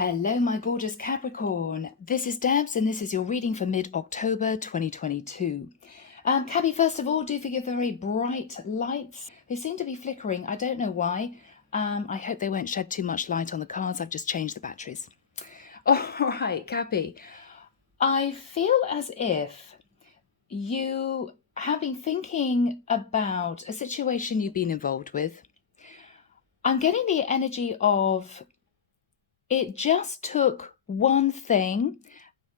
Hello, my gorgeous Capricorn. This is Debs, and this is your reading for mid-October 2022. Cabby, first of all, do forgive the very bright lights. They seem to be flickering. I don't know why. I hope they won't shed too much light on the cards. I've just changed the batteries. All right, Cabby. I feel as if you have been thinking about a situation you've been involved with. I'm getting the energy of it just took one thing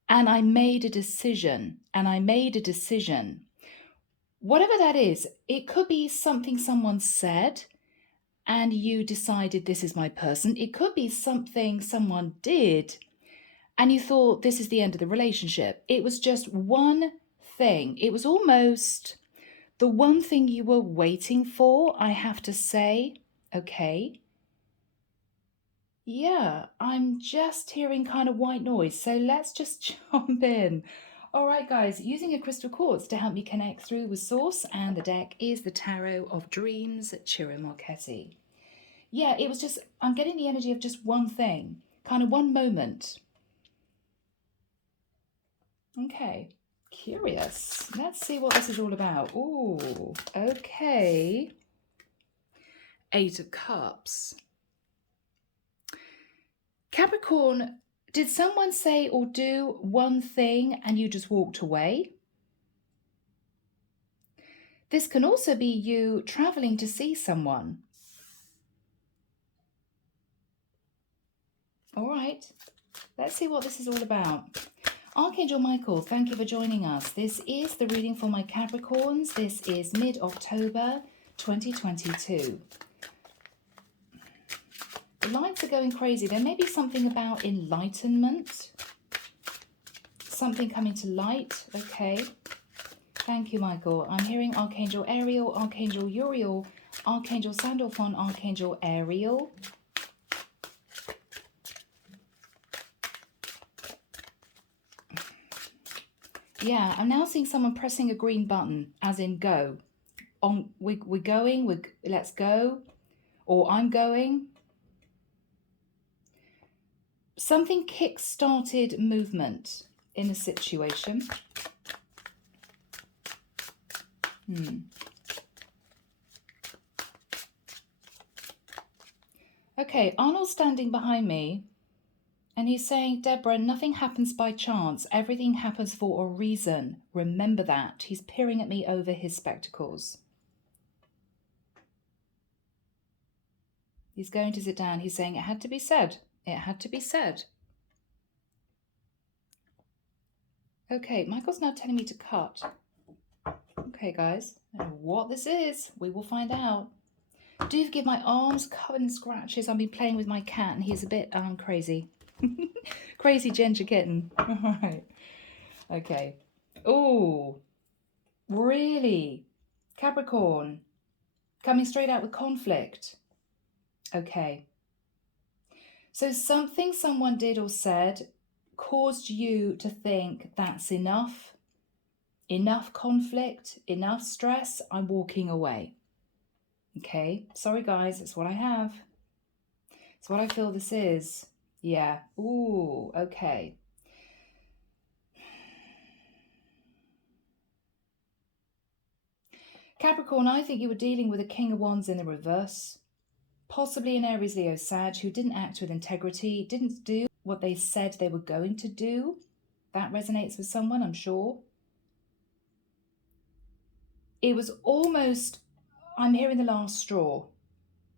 and I made a decision, Whatever that is, it could be something someone said and you decided this is my person. It could be something someone did and you thought this is the end of the relationship. It was just one thing. It was almost the one thing you were waiting for, I have to say. Okay. Yeah, I'm just hearing kind of white noise, so let's just jump in. All right, guys, using a crystal quartz to help me connect through with source, and the deck is the Tarot of Dreams, Ciro Marchetti. Yeah, it was just, I'm getting the energy of just one thing, kind of one moment. Okay, curious. Let's see what this is all about. Ooh, okay. 8 of Cups. Capricorn, did someone say or do one thing and you just walked away? This can also be you traveling to see someone. All right, let's see what this is all about. Archangel Michael, thank you for joining us. This is the reading for my Capricorns. This is mid-October 2022. The lights are going crazy. There may be something about enlightenment. Something coming to light. Okay. Thank you, Michael. I'm hearing Archangel Ariel, Archangel Uriel, Archangel Sandalphon, Archangel Ariel. Yeah, I'm now seeing someone pressing a green button, as in go. We're going, let's go. Or I'm going. Something kick-started movement in a situation. Okay, Arnold's standing behind me and he's saying, Deborah, nothing happens by chance. Everything happens for a reason. Remember that. He's peering at me over his spectacles. He's going to sit down. He's saying it had to be said. It had to be said. Okay, Michael's now telling me to cut. Okay, guys, what this is, we will find out. Do forgive my arms covered in scratches. I've been playing with my cat and he's a bit crazy. Crazy ginger kitten. All right. Okay. Oh, really? Capricorn, coming straight out with conflict. Okay. So something someone did or said caused you to think that's enough. Enough conflict, enough stress, I'm walking away. Okay, sorry guys, that's what I have. It's what I feel this is. Yeah, ooh, okay. Capricorn, I think you were dealing with a King of Wands in the reverse. Possibly an Aries, Leo, Sag, who didn't act with integrity, didn't do what they said they were going to do. That resonates with someone, I'm sure. It was almost, I'm hearing the last straw.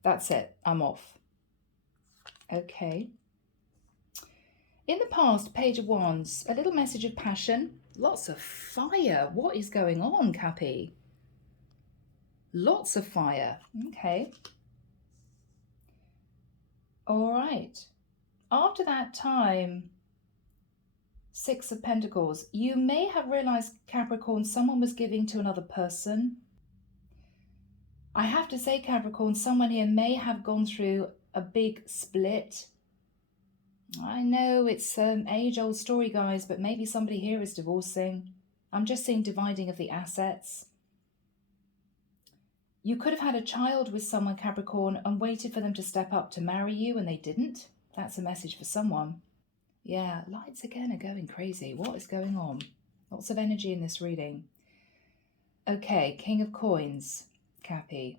That's it, I'm off. Okay. In the past, Page of Wands, a little message of passion. Lots of fire. What is going on, Cappy? Lots of fire. Okay. All right. After that time, 6 of Pentacles, you may have realized, Capricorn, someone was giving to another person. I have to say, Capricorn, someone here may have gone through a big split. I know it's an age-old story, guys, but maybe somebody here is divorcing. I'm just seeing dividing of the assets. You could have had a child with someone, Capricorn, and waited for them to step up to marry you, and they didn't. That's a message for someone. Yeah, lights again are going crazy. What is going on? Lots of energy in this reading. Okay, King of Coins, Cappy.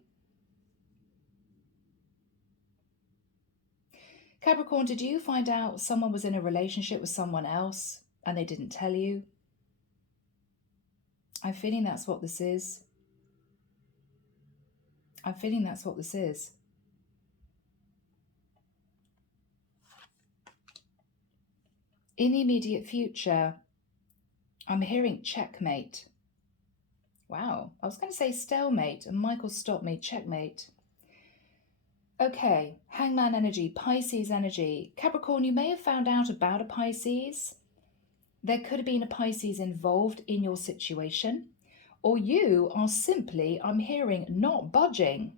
Capricorn, did you find out someone was in a relationship with someone else and they didn't tell you? I'm feeling that's what this is. I'm feeling that's what this is. In the immediate future, I'm hearing checkmate. Wow, I was going to say stalemate, and Michael stopped me. Checkmate. Okay, Hangman energy, Pisces energy. Capricorn, you may have found out about a Pisces. There could have been a Pisces involved in your situation, or you are simply, I'm hearing, not budging.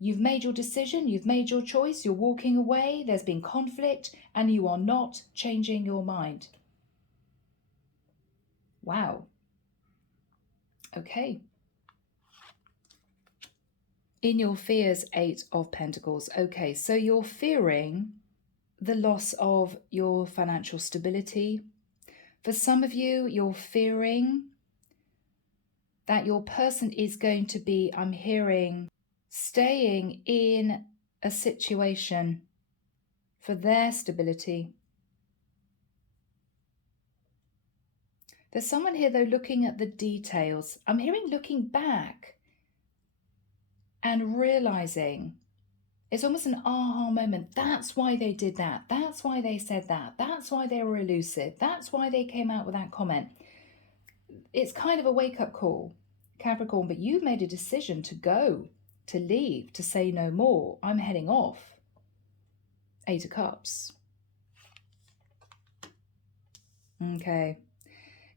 You've made your decision, you've made your choice, you're walking away, there's been conflict, and you are not changing your mind. Wow. Okay. In your fears, 8 of Pentacles. Okay, so you're fearing the loss of your financial stability. For some of you, you're fearing that your person is going to be, I'm hearing, staying in a situation for their stability. There's someone here, though, looking at the details. I'm hearing looking back and realizing. It's almost an aha moment. That's why they did that. That's why they said that. That's why they were elusive. That's why they came out with that comment. It's kind of a wake-up call, Capricorn, but you've made a decision to go, to leave, to say no more. I'm heading off. 8 of Cups. Okay.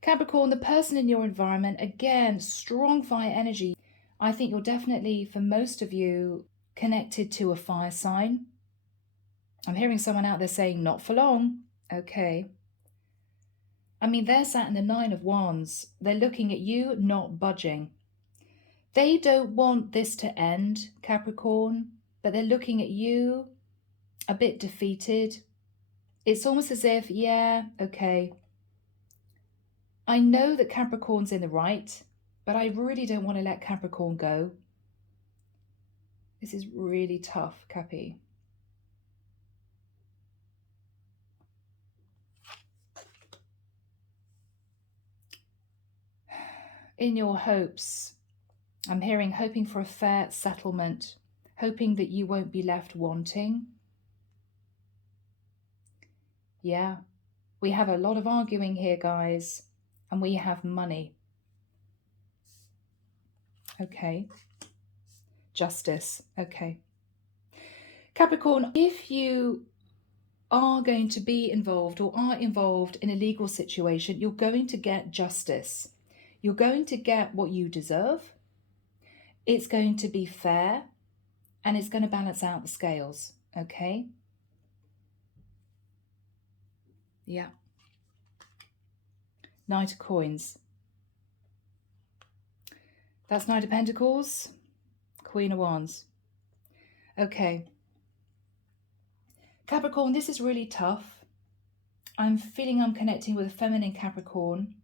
Capricorn, the person in your environment, again, strong fire energy. I think you're definitely, for most of you, connected to a fire sign. I'm hearing someone out there saying, not for long. Okay. I mean, they're sat in the 9 of Wands. They're looking at you, not budging. They don't want this to end, Capricorn, but they're looking at you a bit defeated. It's almost as if, yeah, okay. I know that Capricorn's in the right, but I really don't want to let Capricorn go. This is really tough, Cappy. In your hopes, I'm hearing hoping for a fair settlement, hoping that you won't be left wanting. Yeah, we have a lot of arguing here, guys, and we have money. Okay. Justice. Okay. Capricorn, if you are going to be involved or are involved in a legal situation, you're going to get justice. You're going to get what you deserve. It's going to be fair, and it's going to balance out the scales. Okay? Yeah. Knight of Coins. That's Knight of Pentacles. Queen of Wands. Okay. Capricorn, this is really tough. I'm feeling I'm connecting with a feminine Capricorn.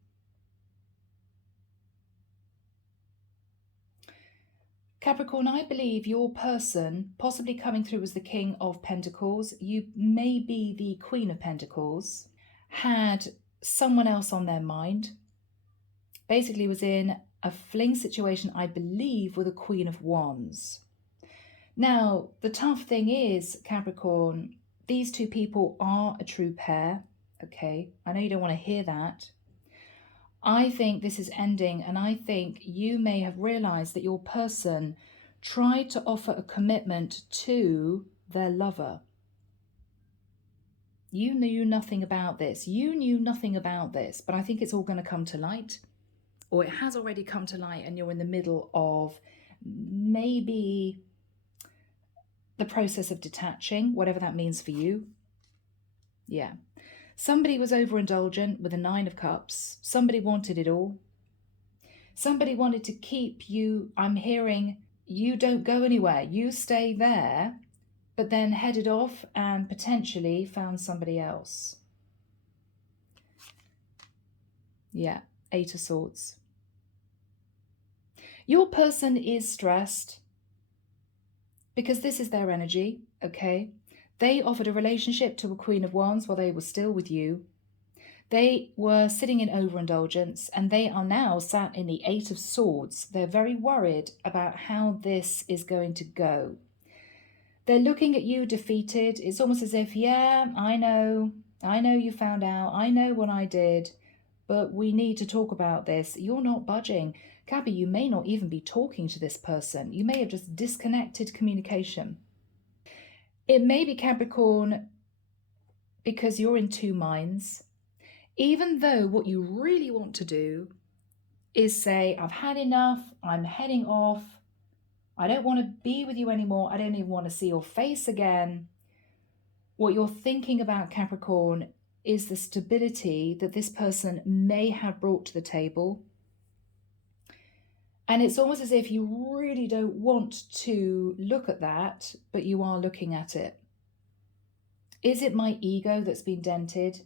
Capricorn, I believe your person, possibly coming through as the King of Pentacles, you may be the Queen of Pentacles, had someone else on their mind. Basically was in a fling situation, I believe, with a Queen of Wands. Now, the tough thing is, Capricorn, these two people are a true pair. Okay, I know you don't want to hear that. I think this is ending, and I think you may have realized that your person tried to offer a commitment to their lover. You knew nothing about this. You knew nothing about this, but I think it's all going to come to light, or it has already come to light, and you're in the middle of maybe the process of detaching, whatever that means for you. Yeah. Somebody was overindulgent with a 9 of Cups. Somebody wanted it all. Somebody wanted to keep you, I'm hearing, you don't go anywhere. You stay there, but then headed off and potentially found somebody else. Yeah, 8 of Swords. Your person is stressed because this is their energy, okay? They offered a relationship to a Queen of Wands while they were still with you. They were sitting in overindulgence and they are now sat in the 8 of Swords. They're very worried about how this is going to go. They're looking at you defeated. It's almost as if, yeah, I know you found out. I know what I did, but we need to talk about this. You're not budging. Gabby, you may not even be talking to this person. You may have just disconnected communication. It may be Capricorn because you're in 2 minds. Even though what you really want to do is say, I've had enough, I'm heading off, I don't want to be with you anymore, I don't even want to see your face again. What you're thinking about, Capricorn, is the stability that this person may have brought to the table. And it's almost as if you really don't want to look at that, but you are looking at it. Is it my ego that's been dented?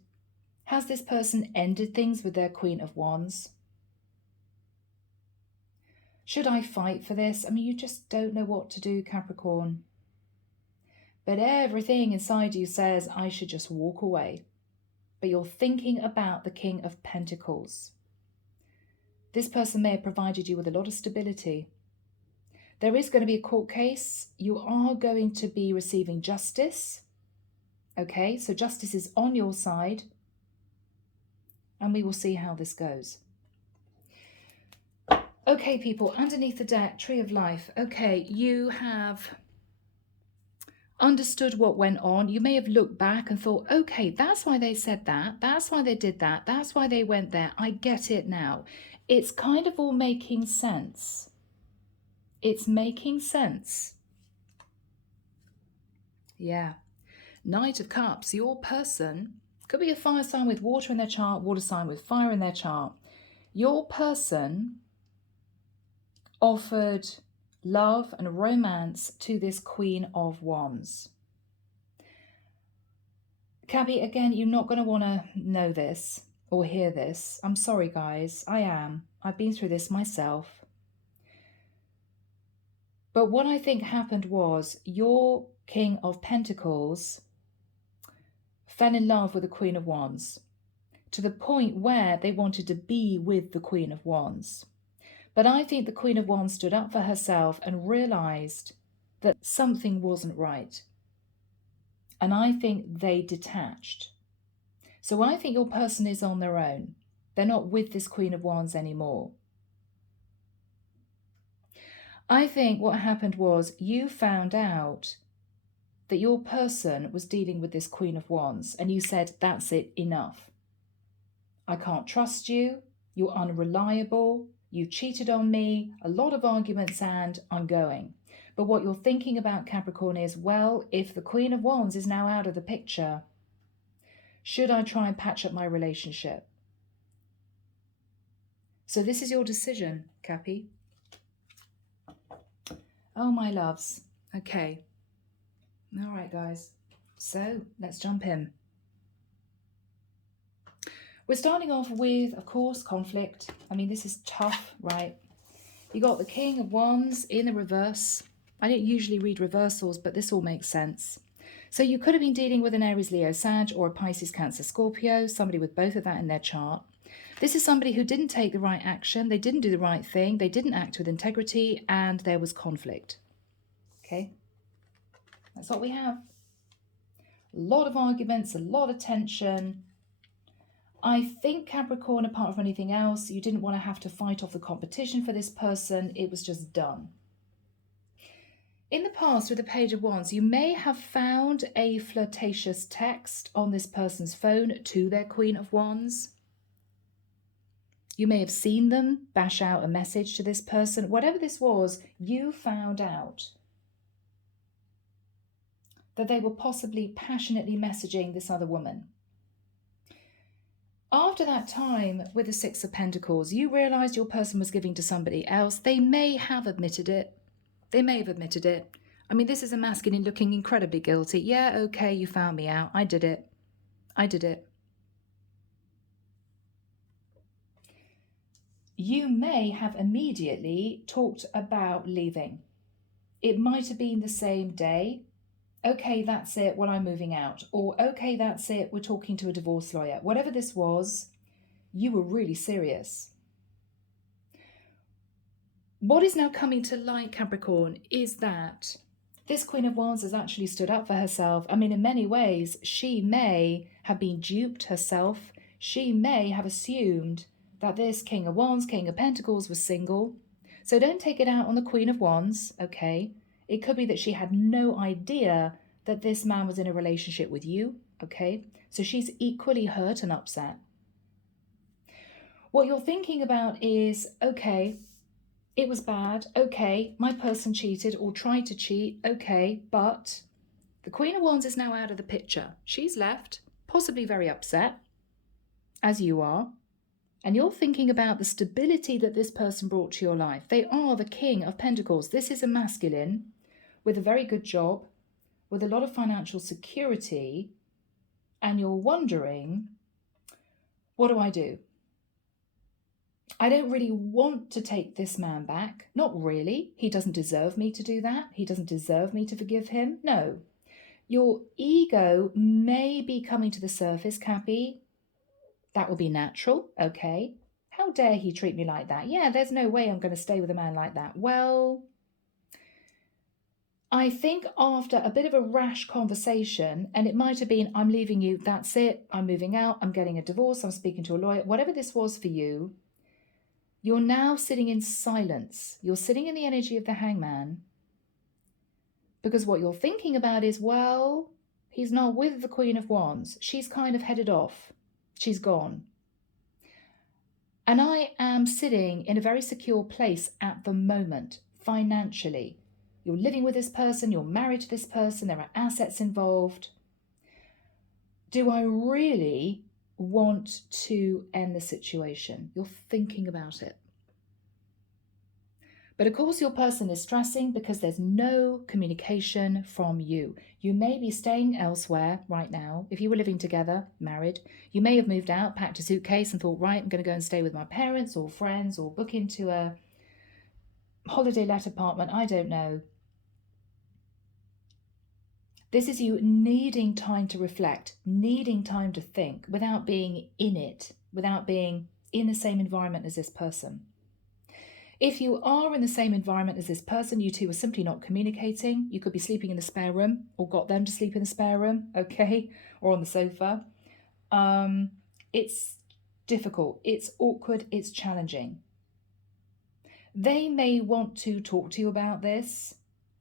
Has this person ended things with their Queen of Wands? Should I fight for this? I mean, you just don't know what to do, Capricorn. But everything inside you says, I should just walk away. But you're thinking about the King of Pentacles. This person may have provided you with a lot of stability. There is going to be a court case. You are going to be receiving justice. Okay, so justice is on your side. And we will see how this goes. Okay, people, underneath the deck, Tree of Life. Okay, you have understood what went on. You may have looked back and thought, okay, that's why they said that. That's why they did that. That's why they went there. I get it now. It's kind of all making sense. It's making sense. Yeah. Knight of Cups, your person could be a fire sign with water in their chart, water sign with fire in their chart. Your person offered love and romance to this Queen of Wands. Cabby, again, you're not going to want to know this or hear this. I'm sorry, guys. I am. I've been through this myself. But what I think happened was your King of Pentacles fell in love with the Queen of Wands to the point where they wanted to be with the Queen of Wands. But I think the Queen of Wands stood up for herself and realized that something wasn't right. And I think they detached. So I think your person is on their own. They're not with this Queen of Wands anymore. I think what happened was you found out that your person was dealing with this Queen of Wands and you said, that's it, enough. I can't trust you. You're unreliable. You cheated on me. A lot of arguments and I'm going. But what you're thinking about, Capricorn, is, well, if the Queen of Wands is now out of the picture, should I try and patch up my relationship? So this is your decision, Cappy. Oh, my loves. Okay. All right, guys. So let's jump in. We're starting off with, of course, conflict. I mean, this is tough, right? You got the King of Wands in the reverse. I don't usually read reversals, but this all makes sense. So you could have been dealing with an Aries, Leo, Sag, or a Pisces, Cancer, Scorpio, somebody with both of that in their chart. This is somebody who didn't take the right action. They didn't do the right thing. They didn't act with integrity, and there was conflict. Okay? That's what we have. A lot of arguments, a lot of tension. I think, Capricorn, apart from anything else, you didn't want to have to fight off the competition for this person. It was just done. In the past, with the Page of Wands, you may have found a flirtatious text on this person's phone to their Queen of Wands. You may have seen them bash out a message to this person. Whatever this was, you found out that they were possibly passionately messaging this other woman. After that time with the Six of Pentacles, you realised your person was giving to somebody else. They may have admitted it. They may have admitted it. I mean, this is a masculine looking incredibly guilty. Yeah, okay, you found me out. I did it. I did it. You may have immediately talked about leaving. It might have been the same day. Okay, that's it. Well, I'm moving out. Or, okay, that's it. We're talking to a divorce lawyer. Whatever this was, you were really serious. What is now coming to light, Capricorn, is that this Queen of Wands has actually stood up for herself. I mean, in many ways, she may have been duped herself. She may have assumed that this King of Wands, King of Pentacles was single. So don't take it out on the Queen of Wands, okay? It could be that she had no idea that this man was in a relationship with you, okay? So she's equally hurt and upset. What you're thinking about is, okay, it was bad, okay, my person cheated or tried to cheat, okay, but the Queen of Wands is now out of the picture. She's left, possibly very upset, as you are, and you're thinking about the stability that this person brought to your life. They are the King of Pentacles. This is a masculine with a very good job, with a lot of financial security, and you're wondering, what do I do? I don't really want to take this man back. Not really. He doesn't deserve me to do that. He doesn't deserve me to forgive him. No. Your ego may be coming to the surface, Cappy. That will be natural. Okay. How dare he treat me like that? Yeah, there's no way I'm going to stay with a man like that. Well, I think after a bit of a rash conversation, and it might have been, I'm leaving you, that's it, I'm moving out, I'm getting a divorce, I'm speaking to a lawyer, whatever this was for you, you're now sitting in silence. You're sitting in the energy of the hangman because what you're thinking about is, well, he's not with the Queen of Wands. She's kind of headed off. She's gone. And I am sitting in a very secure place at the moment, financially. You're living with this person, you're married to this person, there are assets involved. Do I really want to end the situation? You're thinking about it. But of course, your person is stressing because there's no communication from you. You may be staying elsewhere right now. If you were living together, married, you may have moved out, packed a suitcase and thought, right, I'm going to go and stay with my parents or friends or book into a holiday let apartment. I don't know. This is you needing time to reflect, needing time to think without being in it, without being in the same environment as this person. If you are in the same environment as this person, you two are simply not communicating. You could be sleeping in the spare room or got them to sleep in the spare room, okay, or on the sofa. It's difficult, it's awkward, it's challenging. They may want to talk to you about this.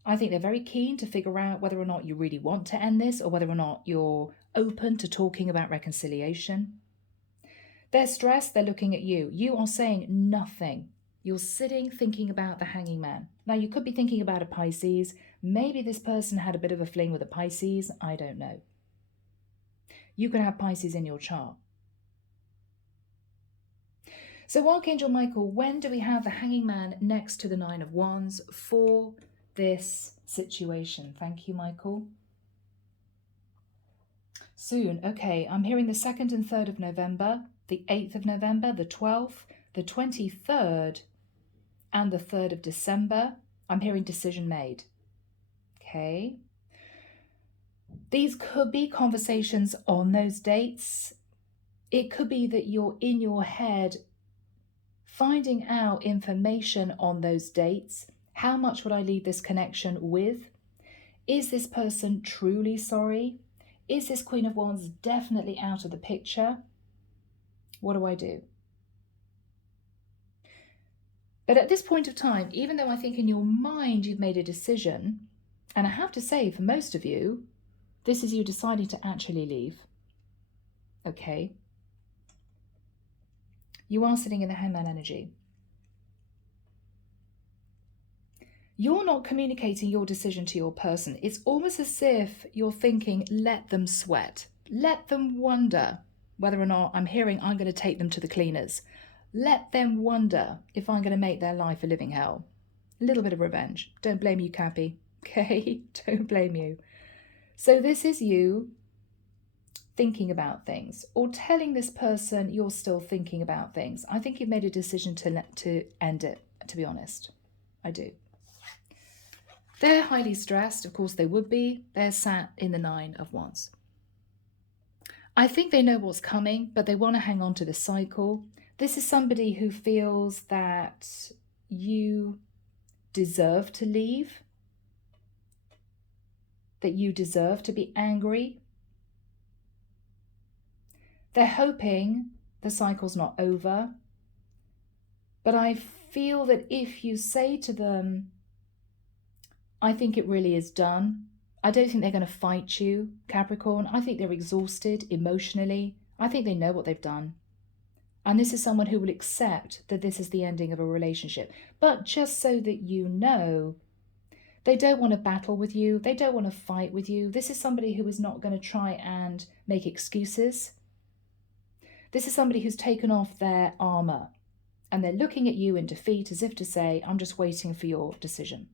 I think they're very keen to figure out whether or not you really want to end this or whether or not you're open to talking about reconciliation. They're stressed, they're looking at you. You are saying nothing. You're sitting thinking about the hanging man. Now, you could be thinking about a Pisces. Maybe this person had a bit of a fling with a Pisces. I don't know. You could have Pisces in your chart. So, Archangel Michael, when do we have the hanging man next to the Nine of Wands for this situation? Thank you, Michael. Soon. Okay, I'm hearing the 2nd and 3rd of November, the 8th of November, the 12th, the 23rd, and the 3rd of December. I'm hearing decision made. Okay. These could be conversations on those dates. It could be that you're in your head finding out information on those dates. How much would I leave this connection with? Is this person truly sorry? Is this Queen of Wands definitely out of the picture? What do I do? But at this point of time, even though I think in your mind you've made a decision, and I have to say for most of you, this is you deciding to actually leave. Okay. You are sitting in the hangman energy. You're not communicating your decision to your person. It's almost as if you're thinking, let them sweat. Let them wonder whether or not I'm hearing I'm going to take them to the cleaners. Let them wonder if I'm going to make their life a living hell. A little bit of revenge. Don't blame you, Cappy. Okay, don't blame you. So this is you thinking about things, or telling this person you're still thinking about things. I think you've made a decision to end it, to be honest. I do. They're highly stressed. Of course they would be. They're sat in the 9 of Wands. I think they know what's coming, but they want to hang on to the cycle. This is somebody who feels that you deserve to leave, that you deserve to be angry. They're hoping the cycle's not over, but I feel that if you say to them, I think it really is done, I don't think they're going to fight you, Capricorn. I think they're exhausted emotionally. I think they know what they've done. And this is someone who will accept that this is the ending of a relationship. But just so that you know, they don't want to battle with you. They don't want to fight with you. This is somebody who is not going to try and make excuses. This is somebody who's taken off their armor and they're looking at you in defeat as if to say, I'm just waiting for your decision.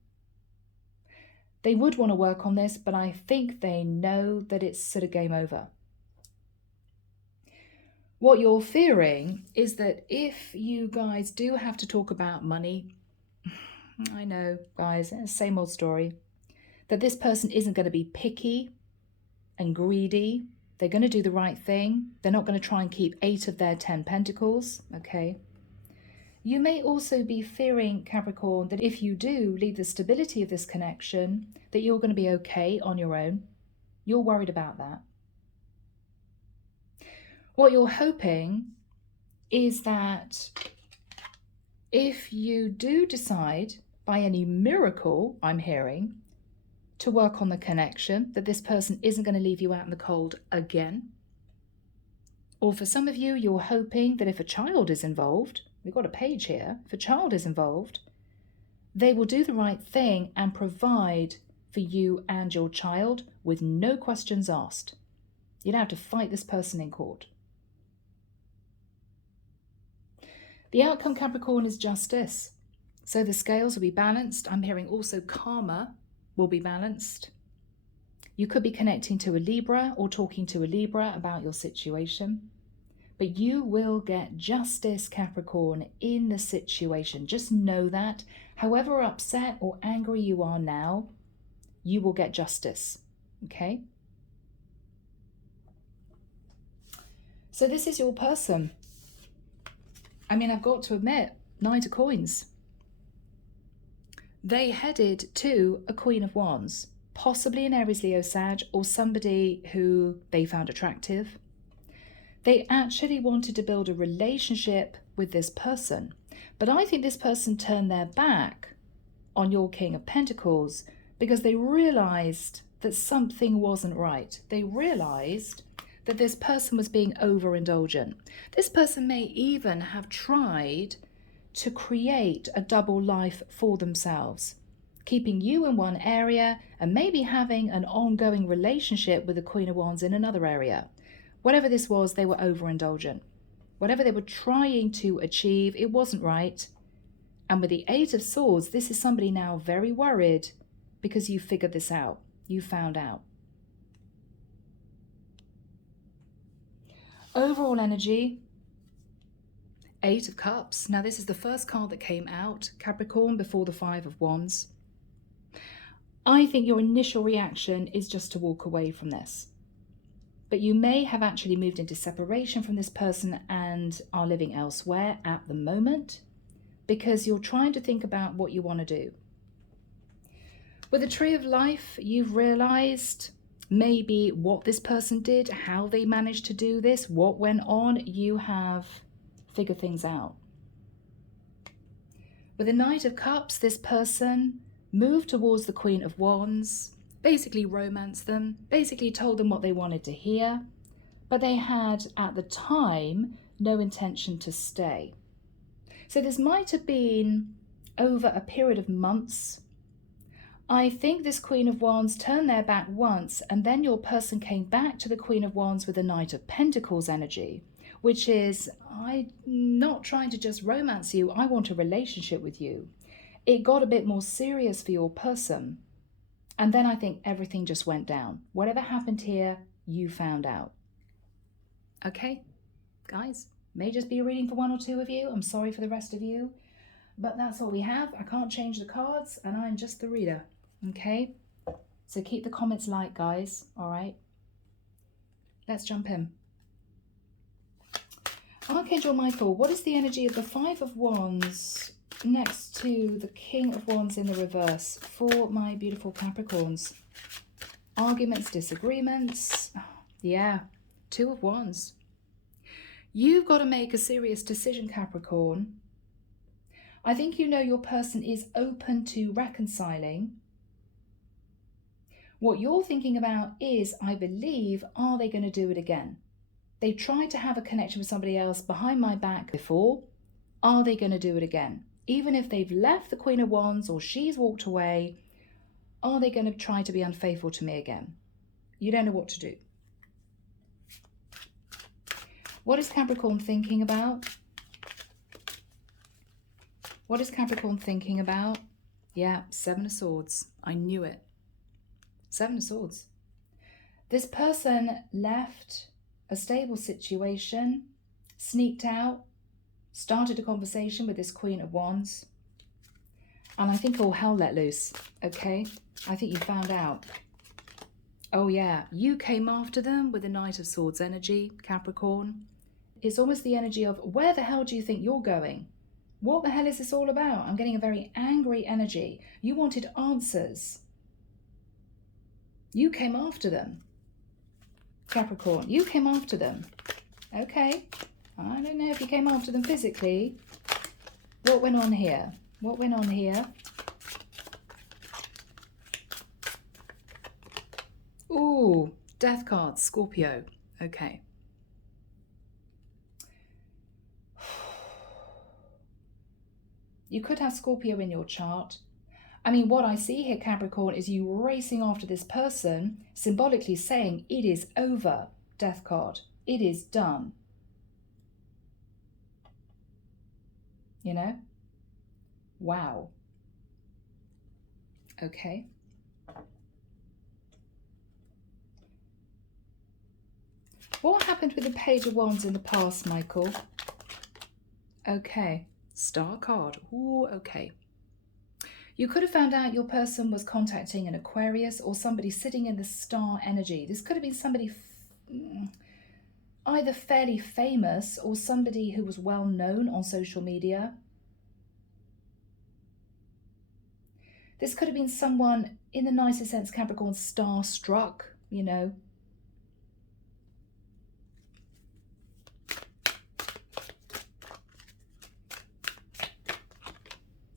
They would want to work on this, but I think they know that it's sort of game over. What you're fearing is that if you guys do have to talk about money, I know, guys, same old story, that this person isn't going to be picky and greedy. They're going to do the right thing. They're not going to try and keep 8 of their 10 pentacles, okay? You may also be fearing, Capricorn, that if you do leave the stability of this connection, that you're going to be okay on your own. You're worried about that. What you're hoping is that if you do decide, by any miracle, I'm hearing, to work on the connection, that this person isn't going to leave you out in the cold again. Or for some of you, you're hoping that if a child is involved, we've got a page here, if a child is involved, they will do the right thing and provide for you and your child with no questions asked. You don't have to fight this person in court. The outcome, Capricorn, is justice. So the scales will be balanced. I'm hearing also karma will be balanced. You could be connecting to a Libra or talking to a Libra about your situation. But you will get justice, Capricorn, in the situation. Just know that. However upset or angry you are now, you will get justice. Okay? So this is your person. I mean, I've got to admit, Knight of Coins. They headed to a Queen of Wands, possibly an Aries, Leo, Sag, or somebody who they found attractive. They actually wanted to build a relationship with this person. But I think this person turned their back on your King of Pentacles because they realized that something wasn't right. They realized that this person was being overindulgent. This person may even have tried to create a double life for themselves, keeping you in one area and maybe having an ongoing relationship with the Queen of Wands in another area. Whatever this was, they were overindulgent. Whatever they were trying to achieve, it wasn't right. And with the 8 of Swords, this is somebody now very worried because you figured this out. You found out. Overall energy, 8 of Cups. Now this is the first card that came out, Capricorn, before the 5 of Wands. I think your initial reaction is just to walk away from this. But you may have actually moved into separation from this person and are living elsewhere at the moment because you're trying to think about what you want to do. With the Tree of Life, you've realized maybe what this person did, how they managed to do this, what went on. You have figured things out. With the Knight of Cups, this person moved towards the Queen of Wands, basically romanced them, basically told them what they wanted to hear, but they had at the time no intention to stay. So this might have been over a period of months. I think this Queen of Wands turned their back once, and then your person came back to the Queen of Wands with the Knight of Pentacles energy, which is, I'm not trying to just romance you, I want a relationship with you. It got a bit more serious for your person. And then I think everything just went down. Whatever happened here, you found out. Okay, guys, may just be a reading for one or two of you. I'm sorry for the rest of you, but that's what we have. I can't change the cards and I'm just the reader. Okay, so keep the comments light, guys. All right, let's jump in. Archangel Michael, what is the energy of the Five of Wands next to the King of Wands in the reverse for my beautiful Capricorns? Arguments, disagreements. Yeah, Two of Wands. You've got to make a serious decision, Capricorn. I think you know your person is open to reconciling. What you're thinking about is, I believe, are they going to do it again? They tried to have a connection with somebody else behind my back before. Are they going to do it again? Even if they've left the Queen of Wands or she's walked away, are they going to try to be unfaithful to me again? You don't know what to do. What is Capricorn thinking about? What is Capricorn thinking about? Yeah, Seven of Swords. I knew it. Seven of Swords. This person left a stable situation, sneaked out, started a conversation with this Queen of Wands, and I think all hell let loose, okay? I think you found out. Oh yeah, you came after them with the Knight of Swords energy, Capricorn. It's almost the energy of, where the hell do you think you're going? What the hell is this all about? I'm getting a very angry energy. You wanted answers. You came after them. Capricorn, you came after them. Okay, I don't know if you came after them physically. What went on here? What went on here? Ooh, Death card, Scorpio. Okay. You could have Scorpio in your chart. I mean, what I see here, Capricorn, is you racing after this person, symbolically saying it is over, Death card. It is done. You know? Wow. Okay. What happened with the Page of Wands in the past, Michael? Okay. Star card. Ooh, okay. You could have found out your person was contacting an Aquarius or somebody sitting in the star energy. This could have been somebody either fairly famous or somebody who was well known on social media. This could have been someone, in the nicest sense, Capricorn, star-struck, you know.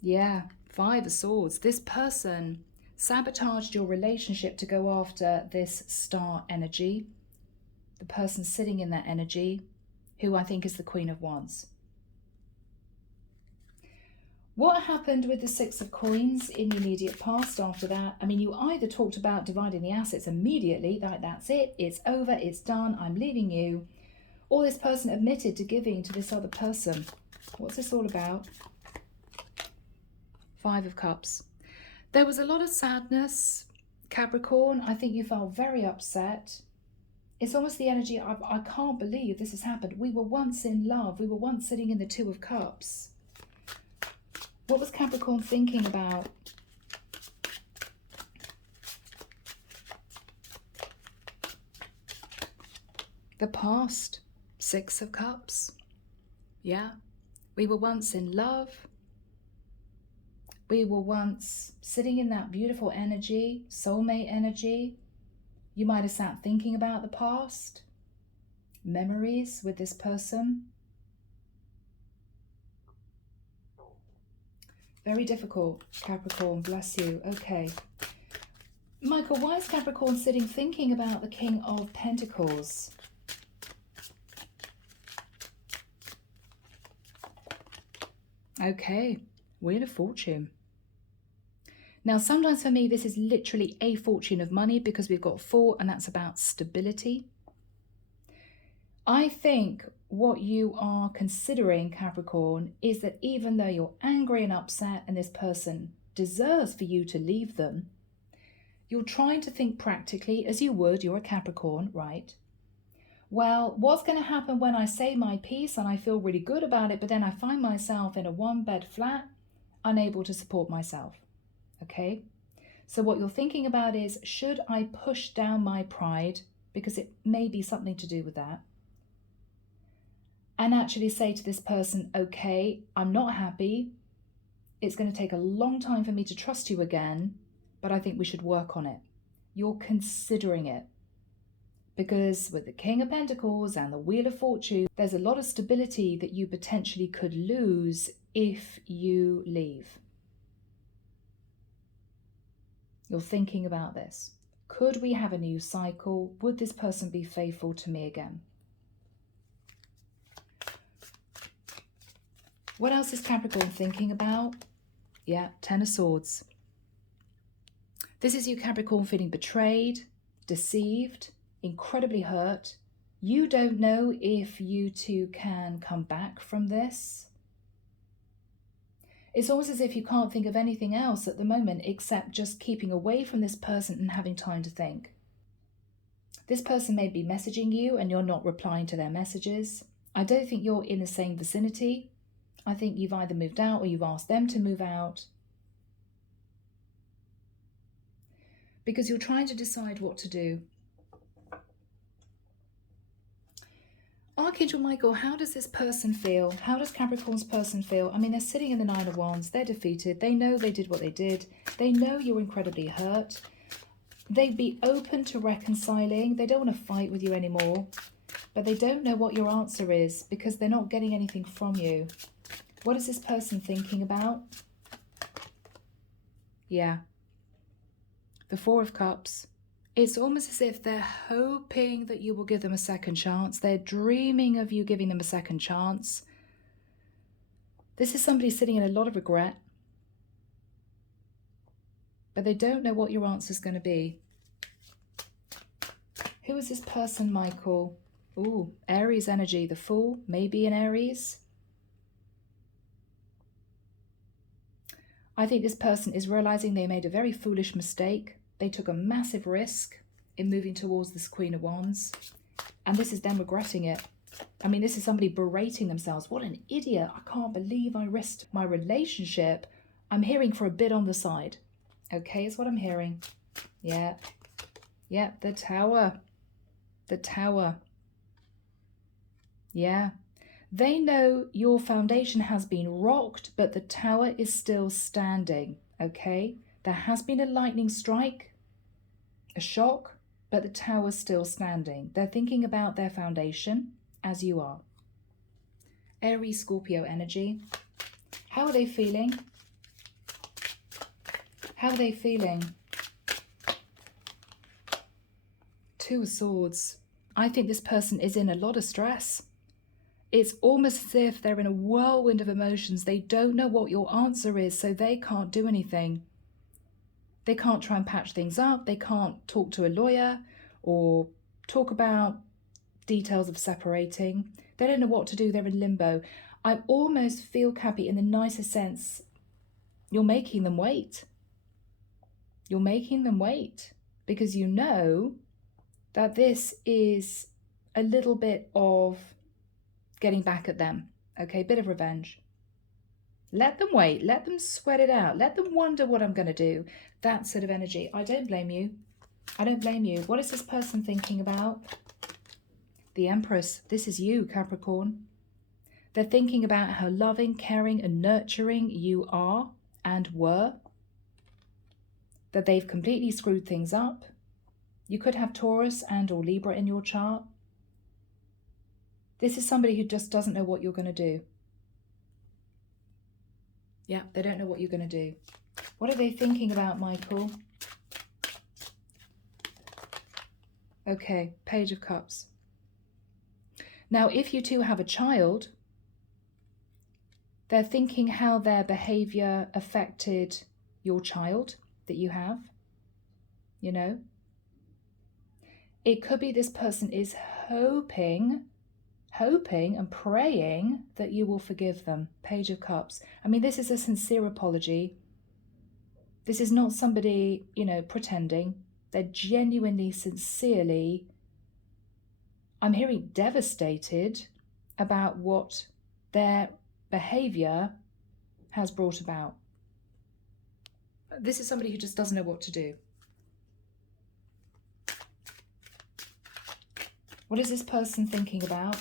Yeah. Five of Swords. This person sabotaged your relationship to go after this star energy. The person sitting in that energy, who I think is the Queen of Wands. What happened with the Six of Coins in the immediate past after that? I mean, you either talked about dividing the assets immediately, like that's it, it's over, it's done, I'm leaving you, or this person admitted to giving to this other person. What's this all about? Five of Cups. There was a lot of sadness, Capricorn. I think you felt very upset. It's almost the energy of, I can't believe this has happened. We were once in love. We were once sitting in the Two of Cups. What was Capricorn thinking about? The past. Six of Cups. Yeah. We were once in love. We were once sitting in that beautiful energy, soulmate energy. You might have sat thinking about the past, memories with this person. Very difficult, Capricorn, bless you. Okay. Michael, why is Capricorn sitting thinking about the King of Pentacles? Okay, Wheel of Fortune. Now, sometimes for me, this is literally a fortune of money because we've got 4 and that's about stability. I think what you are considering, Capricorn, is that even though you're angry and upset and this person deserves for you to leave them, You're trying to think practically as you would, you're a Capricorn, right? Well, what's going to happen when I say my piece and I feel really good about it, but then I find myself in a one-bed flat, unable to support myself, okay? So what you're thinking about is, should I push down my pride, because it may be something to do with that, and actually say to this person, okay, I'm not happy. It's going to take a long time for me to trust you again, but I think we should work on it. You're considering it. Because with the King of Pentacles and the Wheel of Fortune, there's a lot of stability that you potentially could lose if you leave. You're thinking about this. Could we have a new cycle? Would this person be faithful to me again? What else is Capricorn thinking about? Yeah, Ten of Swords. This is you, Capricorn, feeling betrayed, deceived, incredibly hurt. You don't know if you two can come back from this. It's almost as if you can't think of anything else at the moment except just keeping away from this person and having time to think. This person may be messaging you and you're not replying to their messages. I don't think you're in the same vicinity. I think you've either moved out or you've asked them to move out. Because you're trying to decide what to do. Archangel Michael, how does this person feel? How does Capricorn's person feel? I mean, they're sitting in the Nine of Wands. They're defeated. They know they did what they did. They know you're incredibly hurt. They'd be open to reconciling. They don't want to fight with you anymore. But they don't know what your answer is because they're not getting anything from you. What is this person thinking about? Yeah. The Four of Cups. It's almost as if they're hoping that you will give them a second chance. They're dreaming of you giving them a second chance. This is somebody sitting in a lot of regret. But they don't know what your answer is going to be. Who is this person, Michael? Ooh, Aries energy. The Fool, maybe an Aries. I think this person is realizing they made a very foolish mistake. They took a massive risk in moving towards this Queen of Wands. And this is them regretting it. I mean, this is somebody berating themselves. What an idiot. I can't believe I risked my relationship. I'm hearing for a bit on the side. Okay, is what I'm hearing. Yeah. Yeah, the Tower. The Tower. Yeah. They know your foundation has been rocked, but the Tower is still standing. Okay? There has been a lightning strike, a shock, but the Tower's still standing. They're thinking about their foundation, as you are. Aries, Scorpio energy. How are they feeling? How are they feeling? Two of Swords. I think this person is in a lot of stress. It's almost as if they're in a whirlwind of emotions. They don't know what your answer is, so they can't do anything. They can't try and patch things up. They can't talk to a lawyer or talk about details of separating. They don't know what to do. They're in limbo. I almost feel, Cappy, in the nicest sense, you're making them wait. You're making them wait because you know that this is a little bit of getting back at them. Okay, bit of revenge. Let them wait. Let them sweat it out. Let them wonder what I'm going to do. That sort of energy. I don't blame you. I don't blame you. What is this person thinking about? The Empress. This is you, Capricorn. They're thinking about how loving, caring, and nurturing you are and were. That they've completely screwed things up. You could have Taurus and or Libra in your chart. This is somebody who just doesn't know what you're going to do. Yeah, they don't know what you're going to do. What are they thinking about, Michael? Okay, Page of Cups. Now, if you two have a child, they're thinking how their behavior affected your child that you have, you know. It could be this person is hoping and praying that you will forgive them. Page of Cups. I mean, this is a sincere apology. This is not somebody, you know, pretending. They're genuinely, sincerely, I'm hearing devastated about what their behavior has brought about. This is somebody who just doesn't know what to do. What is this person thinking about?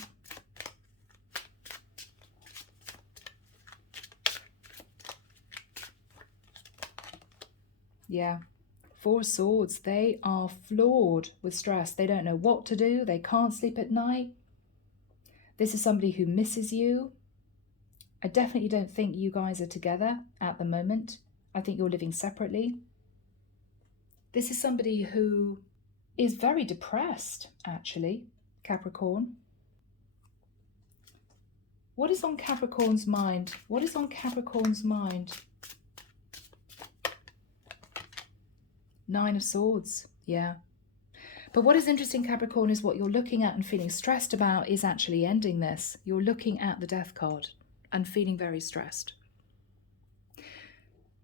Yeah. Four of Swords. They are floored with stress. They don't know what to do. They can't sleep at night. This is somebody who misses you. I definitely don't think you guys are together at the moment. I think you're living separately. This is somebody who is very depressed, actually, Capricorn. What is on Capricorn's mind? What is on Capricorn's mind? Nine of Swords, yeah. But what is interesting, Capricorn, is what you're looking at and feeling stressed about is actually ending this. You're looking at the Death card and feeling very stressed.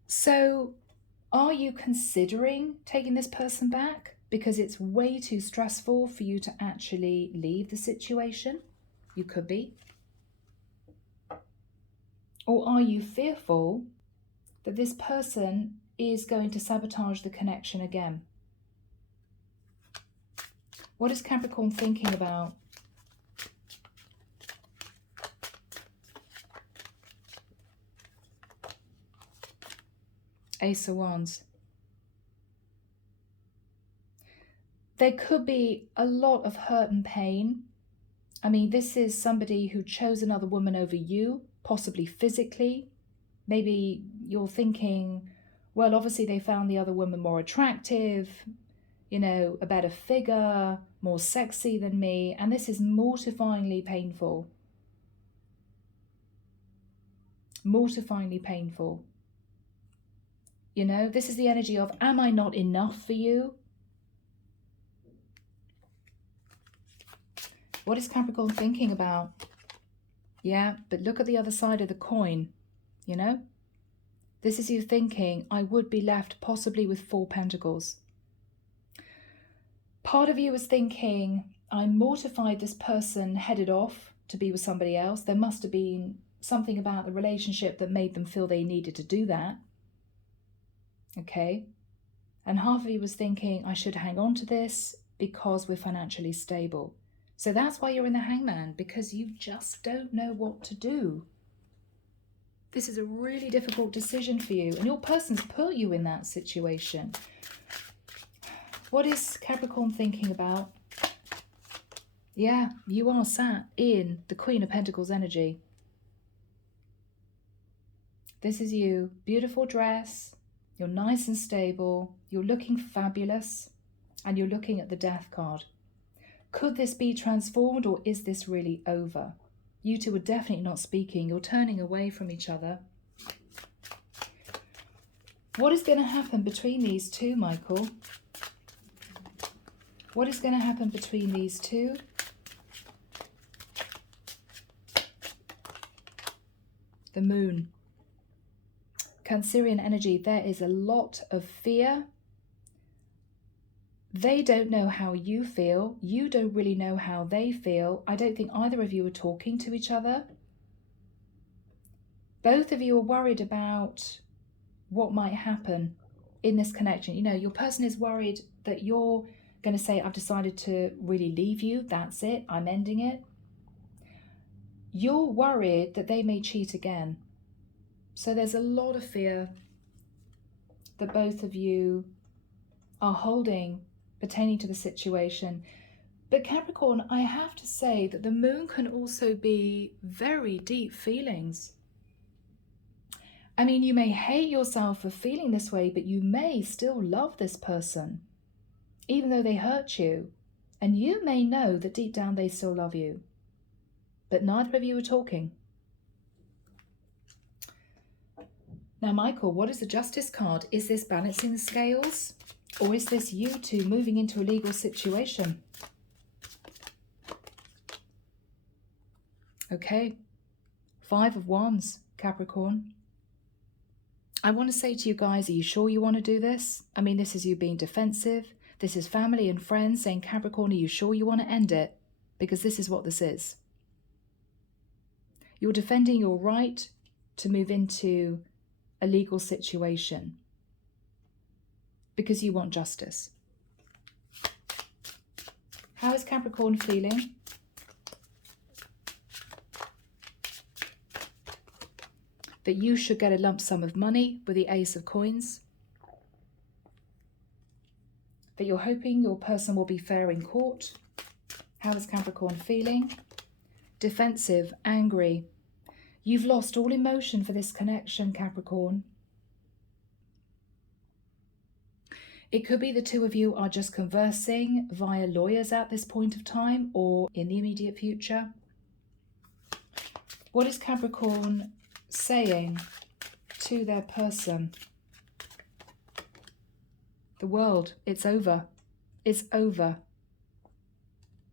So are you considering taking this person back? Because it's way too stressful for you to actually leave the situation. You could be. Or are you fearful that this person is going to sabotage the connection again? What is Capricorn thinking about? Ace of Wands. There could be a lot of hurt and pain. I mean, this is somebody who chose another woman over you, possibly physically. Maybe you're thinking, well, obviously they found the other woman more attractive, you know, a better figure, more sexy than me, and this is mortifyingly painful. Mortifyingly painful. You know, this is the energy of, am I not enough for you? What is Capricorn thinking about? Yeah, but look at the other side of the coin, you know? This is you thinking, I would be left possibly with 4 pentacles. Part of you is thinking, I'm mortified this person headed off to be with somebody else. There must have been something about the relationship that made them feel they needed to do that. Okay? And half of you was thinking, I should hang on to this because we're financially stable. So that's why you're in the Hangman, because you just don't know what to do. This is a really difficult decision for you, and your person's put you in that situation. What is Capricorn thinking about? Yeah, you are sat in the Queen of Pentacles energy. This is you. Beautiful dress. You're nice and stable. You're looking fabulous. And you're looking at the Death card. Could this be transformed, or is this really over? You two are definitely not speaking. You're turning away from each other. What is going to happen between these two, Michael? What is going to happen between these two? The Moon. Cancerian energy. There is a lot of fear. They don't know how you feel. You don't really know how they feel. I don't think either of you are talking to each other. Both of you are worried about what might happen in this connection. You know, your person is worried that you're going to say, I've decided to really leave you. That's it. I'm ending it. You're worried that they may cheat again. So there's a lot of fear that both of you are holding pertaining to the situation. But Capricorn, I have to say that the Moon can also be very deep feelings. I mean, you may hate yourself for feeling this way, but you may still love this person, even though they hurt you. And you may know that deep down they still love you. But neither of you are talking. Now, Michael, what is the Justice card? Is this balancing the scales? Or is this you two moving into a legal situation? Okay. 5 of Wands, Capricorn. I want to say to you guys, are you sure you want to do this? I mean, this is you being defensive. This is family and friends saying, Capricorn, are you sure you want to end it? Because this is what this is. You're defending your right to move into a legal situation because you want justice. How is Capricorn feeling? That you should get a lump sum of money with the Ace of Coins. That you're hoping your person will be fair in court. How is Capricorn feeling? Defensive, angry. You've lost all emotion for this connection, Capricorn. It could be the two of you are just conversing via lawyers at this point of time or in the immediate future. What is Capricorn saying to their person? The World, it's over. It's over.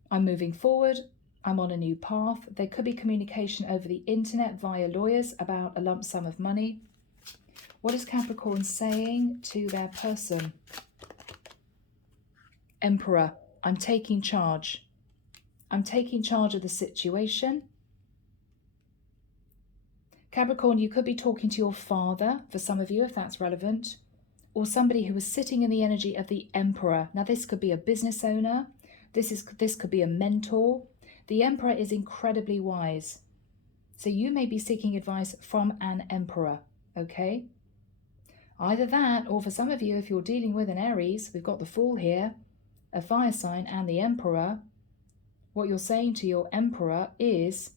I'm moving forward. I'm on a new path. There could be communication over the internet via lawyers about a lump sum of money. What is Capricorn saying to their person? Emperor, I'm taking charge. I'm taking charge of the situation. Capricorn, you could be talking to your father, for some of you, if that's relevant, or somebody who is sitting in the energy of the Emperor. Now, this could be a business owner. This could be a mentor. The Emperor is incredibly wise. So you may be seeking advice from an Emperor, okay? Either that, or for some of you, if you're dealing with an Aries, we've got the Fool here, a fire sign, and the Emperor. What you're saying to your Emperor is,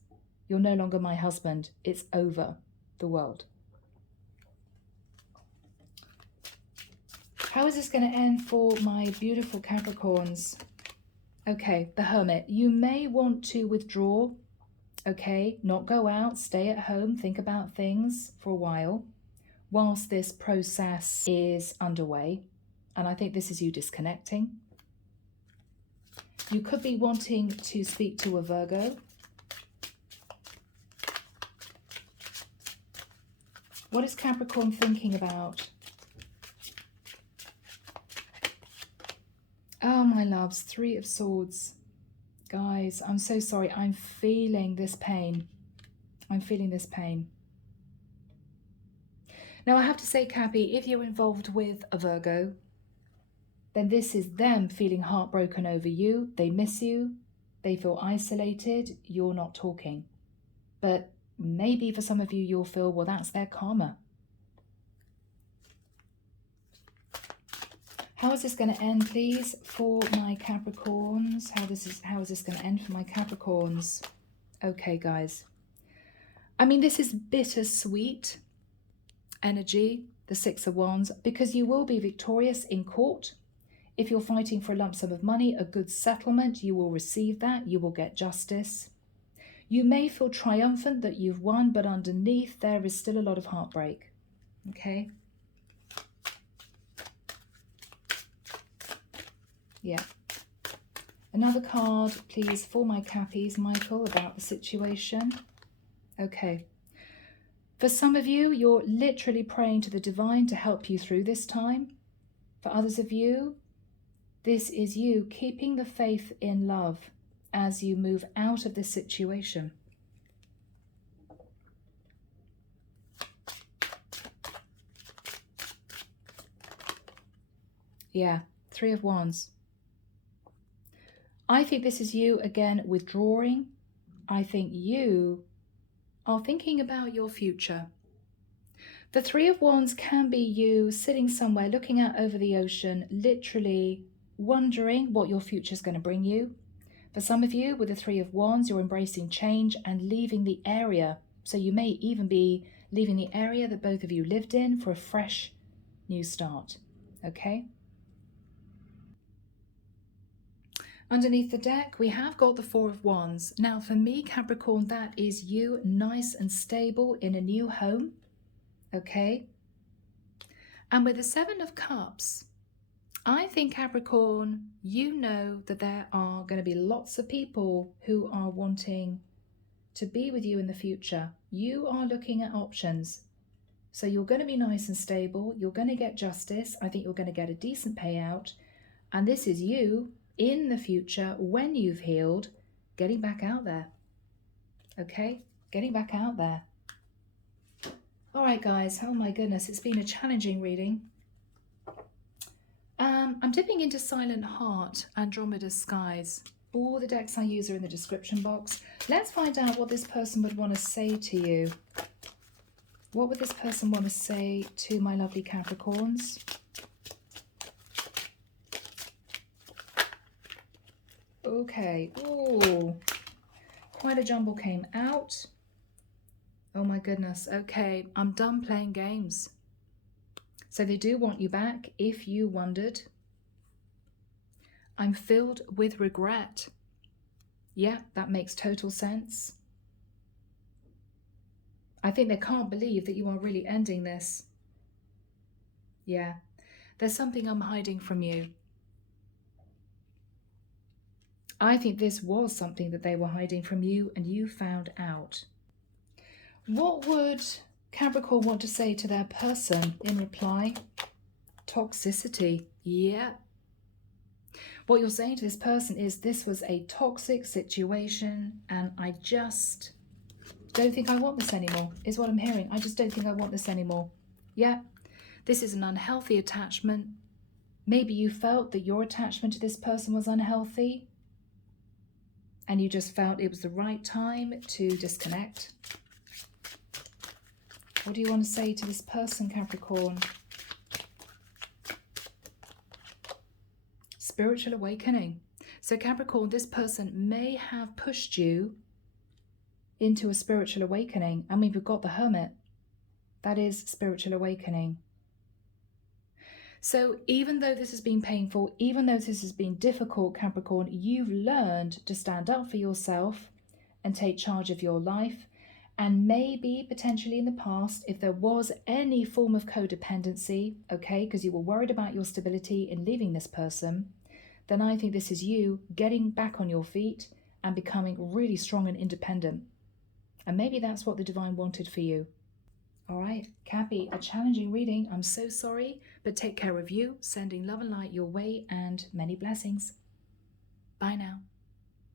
you're no longer my husband. It's over. The World. How is this going to end for my beautiful Capricorns? Okay, the Hermit. You may want to withdraw, okay? Not go out, stay at home, think about things for a while whilst this process is underway. And I think this is you disconnecting. You could be wanting to speak to a Virgo. What is Capricorn thinking about? Oh, my loves, Three of Swords. Guys, I'm so sorry. I'm feeling this pain. I'm feeling this pain. Now, I have to say, Cappy, if you're involved with a Virgo, then this is them feeling heartbroken over you. They miss you. They feel isolated. You're not talking. But maybe for some of you, you'll feel, well, that's their karma. How is this going to end, please, for my Capricorns? How is this going to end for my Capricorns? Okay, guys. I mean, this is bittersweet energy, the Six of Wands, because you will be victorious in court. If you're fighting for a lump sum of money, a good settlement, you will receive that. You will get justice. You may feel triumphant that you've won, but underneath there is still a lot of heartbreak. Okay? Yeah. Another card, please, for my Cappies, Michael, about the situation. Okay. For some of you, you're literally praying to the divine to help you through this time. For others of you, this is you keeping the faith in love as you move out of this situation. Yeah, Three of Wands. I think this is you, again, withdrawing. I think you are thinking about your future. The Three of Wands can be you sitting somewhere looking out over the ocean, literally wondering what your future is going to bring you. For some of you, with the Three of Wands, you're embracing change and leaving the area. So you may even be leaving the area that both of you lived in for a fresh new start. Okay? Underneath the deck, we have got the Four of Wands. Now, for me, Capricorn, that is you nice and stable in a new home. Okay? And with the Seven of Cups, I think, Capricorn, you know that there are going to be lots of people who are wanting to be with you in the future. You are looking at options. So you're going to be nice and stable. You're going to get justice. I think you're going to get a decent payout. And this is you in the future, when you've healed, getting back out there. Okay? Getting back out there. All right, guys. Oh my goodness, it's been a challenging reading. I'm dipping into Silent Heart, Andromeda Skies. All the decks I use are in the description box. Let's find out what this person would want to say to you. What would this person want to say to my lovely Capricorns? Okay. Oh, quite a jumble came out. Oh my goodness. Okay, I'm done playing games. So they do want you back, if you wondered. I'm filled with regret. Yeah, that makes total sense. I think they can't believe that you are really ending this. Yeah, there's something I'm hiding from you. I think this was something that they were hiding from you and you found out. What would Capricorn want to say to their person in reply? Toxicity. Yeah. What you're saying to this person is, this was a toxic situation and I just don't think I want this anymore, is what I'm hearing. I just don't think I want this anymore. Yeah. This is an unhealthy attachment. Maybe you felt that your attachment to this person was unhealthy and you just felt it was the right time to disconnect. What do you want to say to this person, Capricorn? Spiritual awakening. So Capricorn, this person may have pushed you into a spiritual awakening. I mean, we've got the Hermit. That is spiritual awakening. So even though this has been painful, even though this has been difficult, Capricorn, you've learned to stand up for yourself and take charge of your life. And maybe potentially in the past, if there was any form of codependency, okay, because you were worried about your stability in leaving this person, then I think this is you getting back on your feet and becoming really strong and independent. And maybe that's what the divine wanted for you. All right, Cappy, a challenging reading. I'm so sorry, but take care of you, sending love and light your way and many blessings. Bye now.